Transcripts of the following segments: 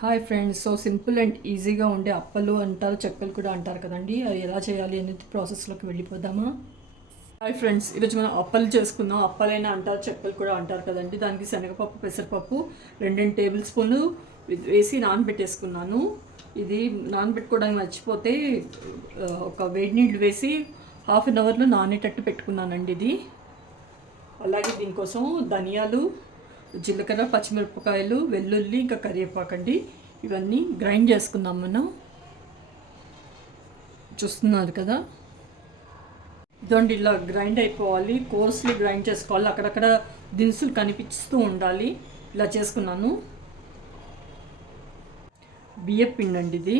Hi friends. So simple and ఈజీగా ఉండే అప్పలు అంటారు, చెక్కలు కూడా అంటారు కదండి. అది ఎలా చేయాలి అనేది ప్రాసెస్లోకి వెళ్ళిపోదామా? హాయ్ ఫ్రెండ్స్, ఈరోజు మనం అప్పలు చేసుకుందాం. అప్పలైనా అంటారు, చెక్కలు కూడా అంటారు కదండి. దానికి శనగపప్పు, పెసరపప్పు 2 టేబుల్ స్పూన్లు వేసి నానబెట్టేసుకున్నాను. ఇది నానబెట్టుకోవడానికి మర్చిపోతే ఒక వేడి నీళ్ళు వేసి హాఫ్ అన్ అవర్లో నానేటట్టు పెట్టుకున్నానండి ఇది. అలాగే దీనికోసం ధనియాలు, జీలకర్ర, పచ్చిమిరపకాయలు, వెల్లుల్లి, ఇంకా కరివేపాకండి. ఇవన్నీ గ్రైండ్ చేసుకుందాం మనం. చూస్తున్నారు కదా, ఇదండి ఇలా గ్రైండ్ అయిపోవాలి. కోర్స్లీ గ్రైండ్ చేసుకోవాలి. అక్కడక్కడ దినుసులు కనిపిస్తూ ఉండాలి. ఇలా చేసుకున్నాను. బియ్యం పిండి అండి ఇది.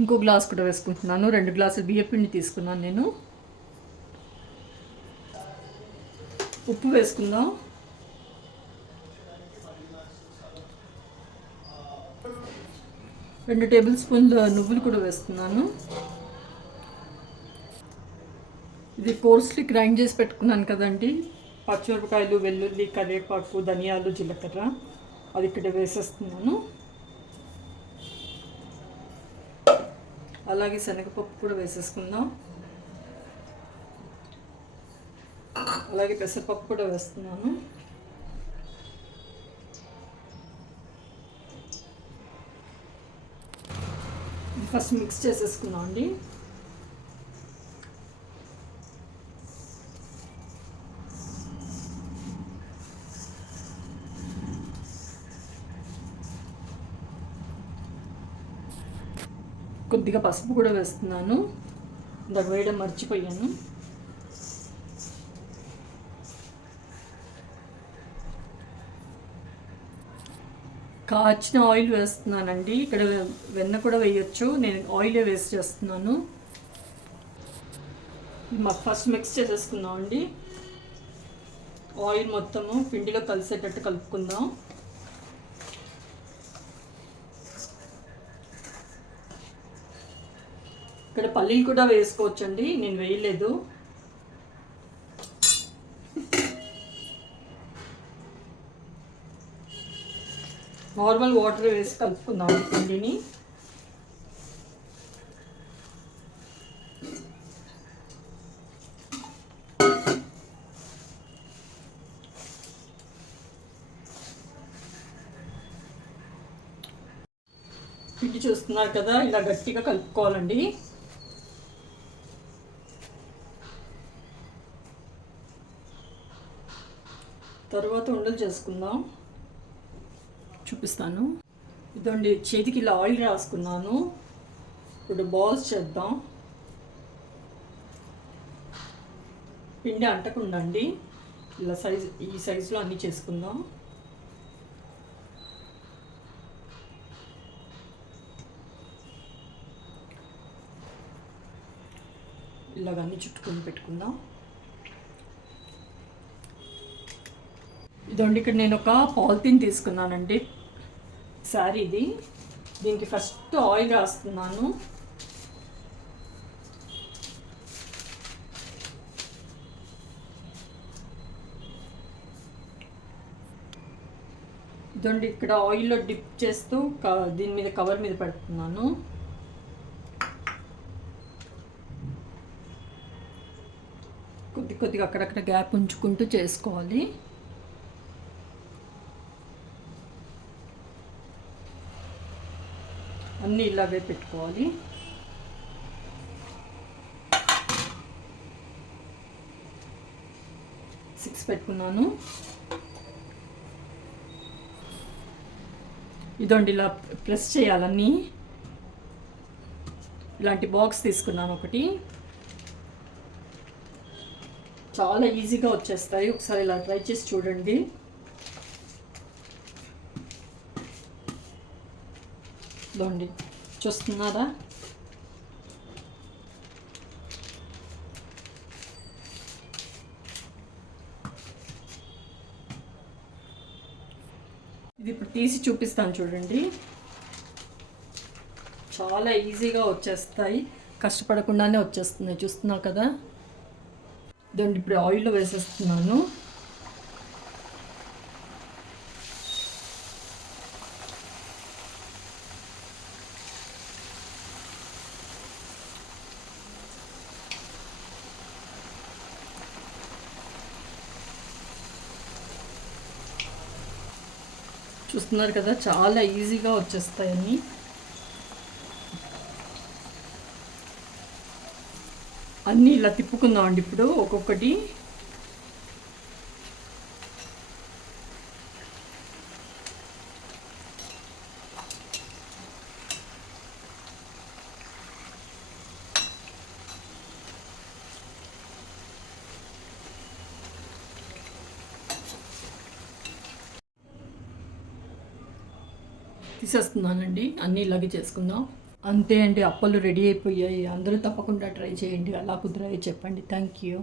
ఇంకో గ్లాస్ కూడా వేసుకుంటున్నాను. 2 గ్లాసులు బియ్యం పిండి తీసుకున్నాను నేను. ఉప్పు వేసుకుందాం. రెండు టేబుల్ స్పూన్ల నువ్వులు కూడా వేస్తున్నాను. ఇది కోర్స్లీ గ్రైండ్ చేసి పెట్టుకున్నాను కదండి. పచ్చిమిరపకాయలు, వెల్లుల్లి, కరివేపాకు, ధనియాలు, జీలకర్ర అది ఇక్కడ వేసేస్తున్నాను. అలాగే శనగపప్పు కూడా వేసేసుకుందాం. అలాగే పెసరపప్పు కూడా వేస్తున్నాను. ఫస్ట్ మిక్స్ చేసేసుకున్నాం అండి. కొద్దిగా పసుపు కూడా వేస్తున్నాను. ఇందాక వేయడం మర్చిపోయాను. కాచిన ఆయిల్ వేస్తున్నానండి. ఇక్కడ వెన్న కూడా వేయొచ్చు, నేను ఆయిలే వేస్ట్ చేస్తున్నాను. ఫస్ట్ మిక్స్ చేసేసుకుందాం అండి. ఆయిల్ మొత్తము పిండిలో కలిసేటట్టు కలుపుకుందాం. ఇక్కడ పల్లీలు కూడా వేసుకోవచ్చండి, నేను వేయలేదు. నార్మల్ వాటర్ వేసి కలుపుకుందాం పిండిని. పిండి చూస్తున్నారు కదా, ఇలా గట్టిగా కలుపుకోవాలండి. తర్వాత ఉండలు చేసుకుందాం, చూపిస్తాను. ఇదండి, చేతికి ఇలా ఆయిల్ రాసుకున్నాను. ఇప్పుడు బాల్స్ చేద్దాం. పిండి అంటకుండా అండి, ఇలా ఈ సైజులో అన్నీ చేసుకుందాం. ఇలాగ అన్నీ చుట్టుకొని పెట్టుకుందాం. ఇదండి, ఇక్కడ నేను ఒక పాలిథిన్ తీసుకున్నానండి, శారీ ఇది. దీనికి ఫస్ట్ ఆయిల్ రాస్తున్నాను. ఇదండి, ఇక్కడ ఆయిల్లో డిప్ చేస్తూ దీని మీద కవర్ మీద పెడుతున్నాను. కొద్దిగా అక్కడక్కడ గ్యాప్ ఉంచుకుంటూ చేసుకోవాలి. అన్నీ ఇలాగే పెట్టుకోవాలి. సిక్స్ పెట్టుకున్నాను. ఇదండి, ఇలా ప్రెస్ చేయాలన్నీ. ఇలాంటి బాక్స్ తీసుకున్నాను ఒకటి. చాలా ఈజీగా వచ్చేస్తాయి. ఒకసారి ఇలా ట్రై చేసి చూడండి. ఇదండి, చూస్తున్నారా? ఇది ఇప్పుడు తీసి చూపిస్తాను చూడండి. చాలా ఈజీగా వచ్చేస్తాయి, కష్టపడకుండానే వచ్చేస్తున్నాయి. చూస్తున్నారు కదా. ఇదండి, ఇప్పుడు ఆయిల్లో వేసేస్తున్నాను. చూస్తున్నారు కదా, చాలా ఈజీగా వచ్చేస్తాయని. అన్నీ ఇలా తిప్పుకుందామండి ఇప్పుడు ఒక్కొక్కటి. తీసేస్తున్నానండి, అన్నీ ఇలాగే చేసుకుందాం. అంతే అండి, అప్పలు రెడీ అయిపోయాయి. అందరూ తప్పకుండా ట్రై చేయండి. ఎలా కుదిరాయో చెప్పండి. Thank you.